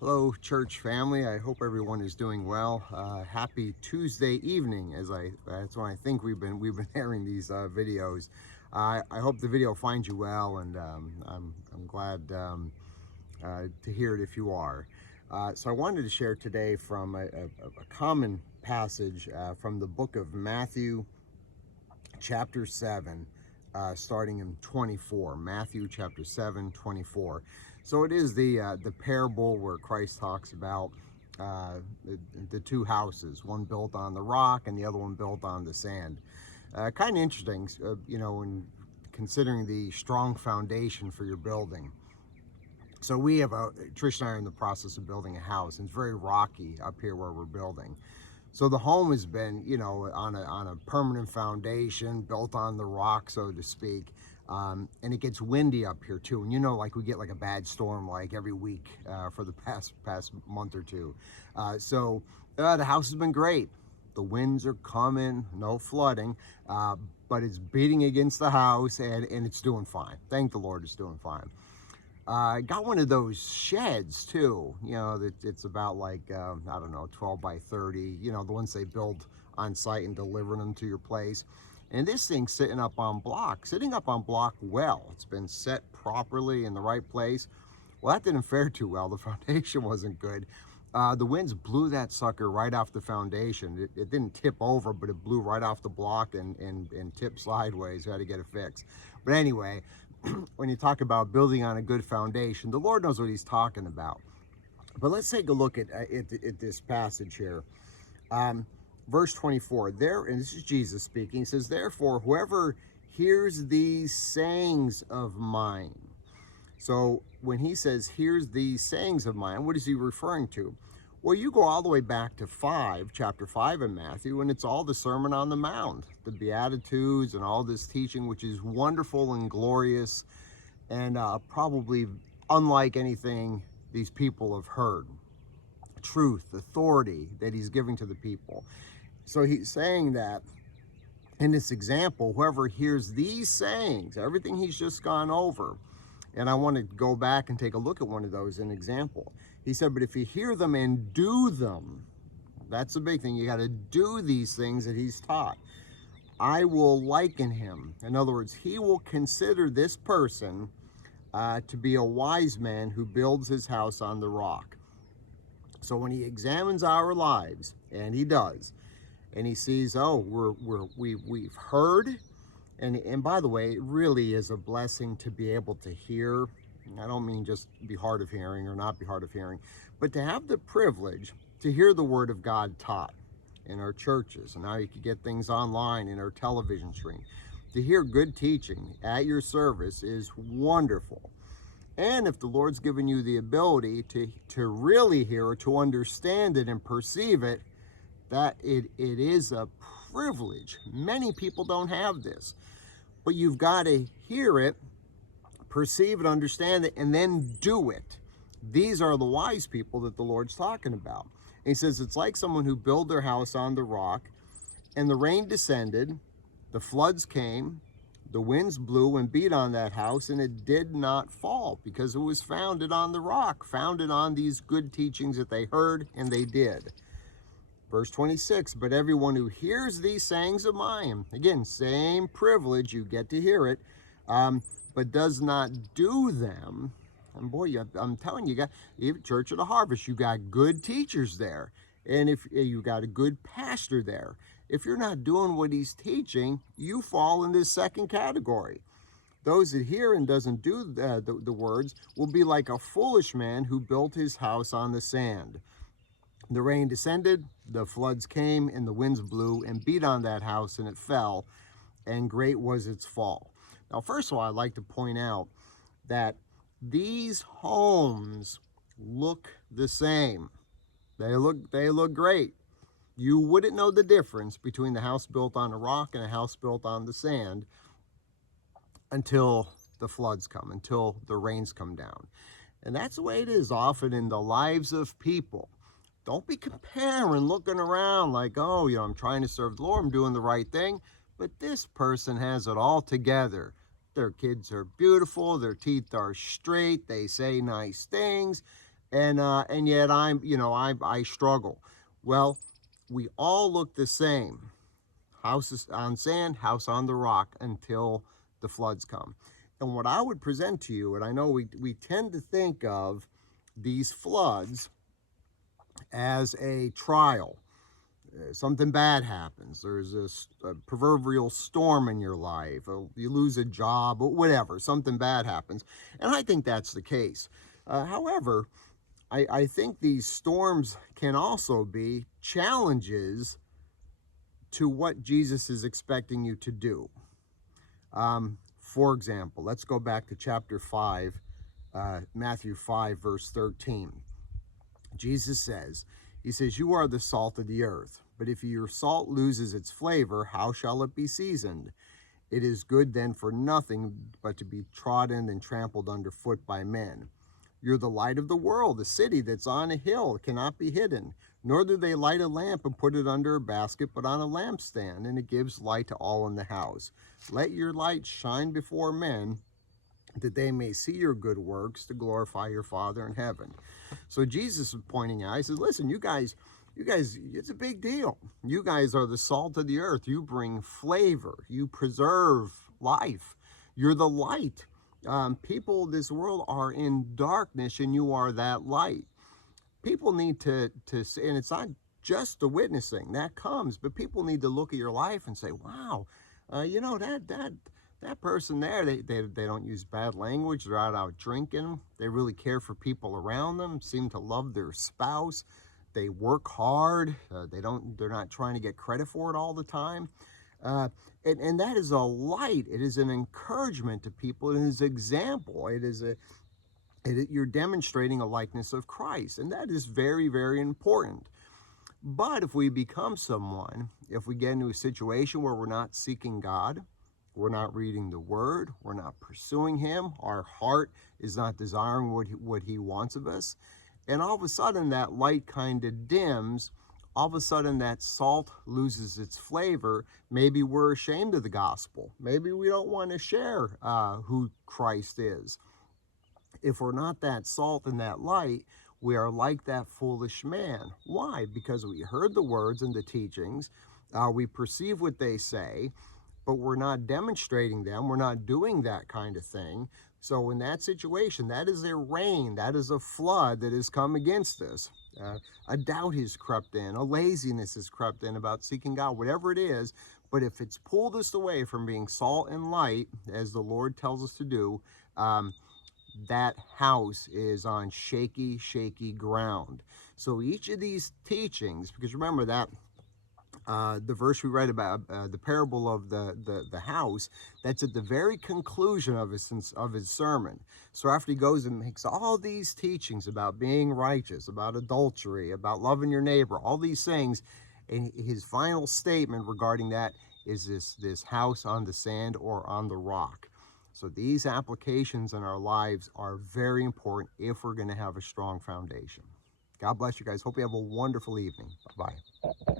Hello, church family. I hope everyone is doing well. Happy Tuesday evening, that's when I think we've been airing these videos. I hope the video finds you well, and I'm glad to hear it if you are. So I wanted to share today from a common passage from the book of Matthew, chapter 7, starting in 24. Matthew chapter 7, 24. So it is the parable where Christ talks about the two houses, one built on the rock and the other one built on the sand. Kind of interesting, when considering the strong foundation for your building. So Trish and I are in the process of building a house, and it's very rocky up here where we're building. So the home has been, on a permanent foundation, built on the rock, so to speak. And it gets windy up here too. And like we get like a bad storm like every week for the past month or two. So the house has been great. The winds are coming, no flooding, but it's beating against the house, and it's doing fine. Thank the Lord, it's doing fine. I got one of those sheds too, that it's about like, I don't know, 12 by 30, the ones they build on site and deliver them to your place. And this thing's sitting up on block well. It's been set properly in the right place. Well, that didn't fare too well. The foundation wasn't good. The winds blew that sucker right off the foundation. It didn't tip over, but it blew right off the block and tipped sideways. I had to get it fixed. But anyway, when you talk about building on a good foundation, the Lord knows what he's talking about. But let's take a look at this passage here. Verse 24, and this is Jesus speaking, he says, "Therefore, whoever hears these sayings of mine." So when he says, "hears these sayings of mine," what is he referring to? Well, you go all the way back to chapter 5 in Matthew, and it's all the Sermon on the Mount, the Beatitudes and all this teaching, which is wonderful and glorious, and probably unlike anything these people have heard. Truth, authority that he's giving to the people. So he's saying that in this example, whoever hears these sayings, everything he's just gone over, and I want to go back and take a look at one of those, an example. He said, but if you hear them and do them, that's the big thing. You got to do these things that he's taught. I will liken him. In other words, he will consider this person to be a wise man who builds his house on the rock. So when he examines our lives, and he does, and he sees, oh, we've heard, and by the way, it really is a blessing to be able to hear. I don't mean just be hard of hearing or not be hard of hearing, but to have the privilege to hear the Word of God taught in our churches. And now you can get things online in our television stream. To hear good teaching at your service is wonderful. And if the Lord's given you the ability to really hear it, to understand it and perceive it, that it is a privilege. Many people don't have this. But you've got to hear it, perceive it, understand it, and then do it. These are the wise people that the Lord's talking about. And he says it's like someone who built their house on the rock, and the rain descended, the floods came, the winds blew and beat on that house, and it did not fall because it was founded on the rock, founded on these good teachings that they heard and they did. Verse 26, but everyone who hears these sayings of mine, again, same privilege, you get to hear it, but does not do them. And boy, I'm telling you, even Church of the Harvest, you got good teachers there. And if you got a good pastor there, if you're not doing what he's teaching, you fall in this second category. Those that hear and doesn't do the words will be like a foolish man who built his house on the sand. The rain descended, the floods came, and the winds blew and beat on that house, and it fell, and great was its fall. Now, first of all, I'd like to point out that these homes look the same. They look great. You wouldn't know the difference between the house built on a rock and a house built on the sand until the floods come, until the rains come down. And that's the way it is often in the lives of people. Don't be comparing, looking around like, oh, I'm trying to serve the Lord, I'm doing the right thing, but this person has it all together. Their kids are beautiful, their teeth are straight, they say nice things, and yet I struggle. Well, we all look the same. House on sand, house on the rock, until the floods come. And what I would present to you, and I know we tend to think of these floods as a trial. Something bad happens. There's a proverbial storm in your life. You lose a job, or whatever. Something bad happens. And I think that's the case. However, I think these storms can also be challenges to what Jesus is expecting you to do. For example, let's go back to chapter 5, Matthew 5, verse 13. Jesus says, he says, "You are the salt of the earth, but if your salt loses its flavor, how shall it be seasoned? It is good then for nothing but to be trodden and trampled underfoot by men. You're the light of the world. A city that's on a hill cannot be hidden. Nor do they light a lamp and put it under a basket, but on a lampstand, and it gives light to all in the house. Let your light shine before men, that they may see your good works to glorify your Father in heaven." So Jesus is pointing out, he says, listen, you guys, it's a big deal. You guys are the salt of the earth. You bring flavor. You preserve life. You're the light. People of this world are in darkness, and you are that light. People need to say, and it's not just the witnessing that comes, but people need to look at your life and say, wow, that person there, they don't use bad language. They're not out drinking. They really care for people around them, seem to love their spouse. They work hard. They're not trying to get credit for it all the time. And that is a light. It is an encouragement to people. It is an example. You're demonstrating a likeness of Christ. And that is very, very important. But if we become someone, if we get into a situation where we're not seeking God, we're not reading the Word, we're not pursuing Him, our heart is not desiring what He wants of us, and all of a sudden that light kind of dims, all of a sudden that salt loses its flavor, maybe we're ashamed of the gospel. Maybe we don't want to share who Christ is. If we're not that salt and that light, we are like that foolish man. Why? Because we heard the words and the teachings, we perceive what they say, but we're not demonstrating them. We're not doing that kind of thing. So in that situation, that is a rain, that is a flood that has come against us. A doubt has crept in, a laziness has crept in about seeking God, whatever it is. But if it's pulled us away from being salt and light, as the Lord tells us to do, that house is on shaky, shaky ground. So each of these teachings, because remember that the verse we read about, the parable of the house, that's at the very conclusion of his sermon. So after he goes and makes all these teachings about being righteous, about adultery, about loving your neighbor, all these things, and his final statement regarding that is this house on the sand or on the rock. So these applications in our lives are very important if we're going to have a strong foundation. God bless you guys. Hope you have a wonderful evening. Bye-bye.